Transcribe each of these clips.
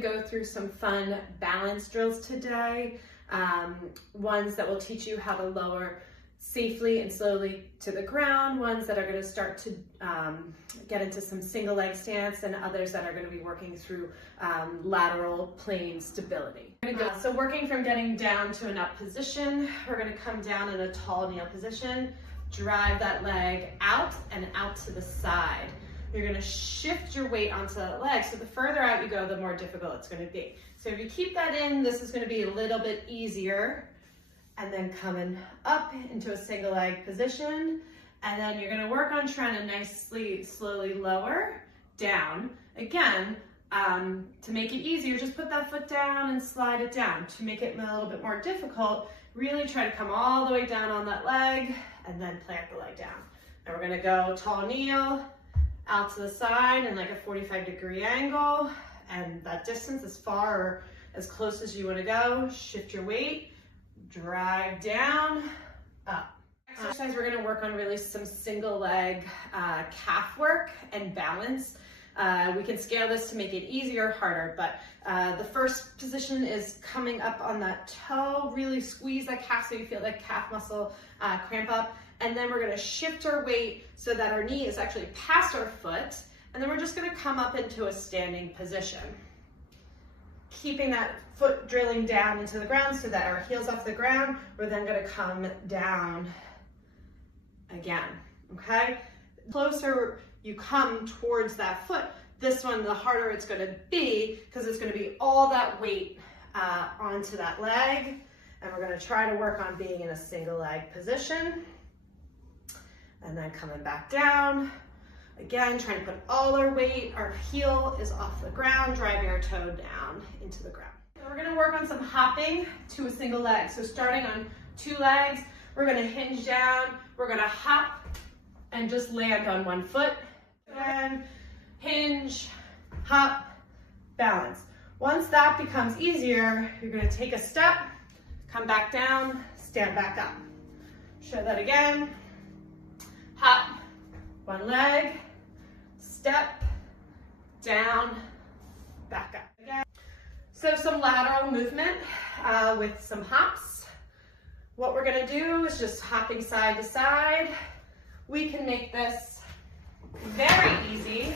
gonna go through some fun balance drills today, ones that will teach you how to lower safely and slowly to the ground, ones that are gonna start to get into some single leg stance, and others that are gonna be working through lateral plane stability. So working from getting down to an up position, we're gonna come down in a tall kneel position, drive that leg out and out to the side. You're gonna shift your weight onto that leg, so the further out you go, the more difficult it's gonna be. So if you keep that in, this is gonna be a little bit easier. And then coming up into a single leg position. And then you're gonna work on trying to nicely, slowly lower down. Again, to make it easier, just put that foot down and slide it down. To make it a little bit more difficult, really try to come all the way down on that leg and then plant the leg down. And we're gonna go tall kneel, out to the side in like a 45-degree angle. And that distance as far or as close as you wanna go. Shift your weight, drive down, up. Exercise, we're gonna work on really some single leg calf work and balance. We can scale this to make it easier or harder, but the first position is coming up on that toe, really squeeze that calf so you feel that calf muscle cramp up. And then we're gonna shift our weight so that our knee is actually past our foot. And then we're just gonna come up into a standing position. Keeping that foot drilling down into the ground so that our heel's off the ground, we're then gonna come down again, okay? The closer you come towards that foot, this one, the harder it's gonna be because it's gonna be all that weight onto that leg. And we're gonna try to work on being in a single leg position. And then coming back down. Again, trying to put all our weight, our heel is off the ground, driving our toe down into the ground. We're gonna work on some hopping to a single leg. So starting on two legs, we're gonna hinge down, we're gonna hop and just land on one foot. Again, hinge, hop, balance. Once that becomes easier, you're gonna take a step, come back down, stand back up. Show that again. Hop, one leg, step, down, back up. Again. So some lateral movement with some hops. What we're gonna do is just hopping side to side. We can make this very easy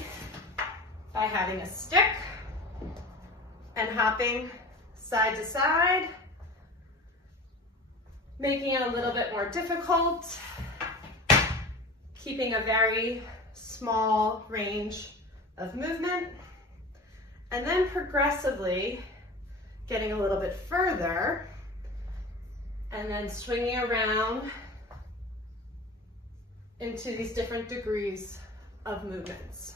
by having a stick and hopping side to side, making it a little bit more difficult, keeping a very small range of movement, and then progressively getting a little bit further, and then swinging around into these different degrees of movements.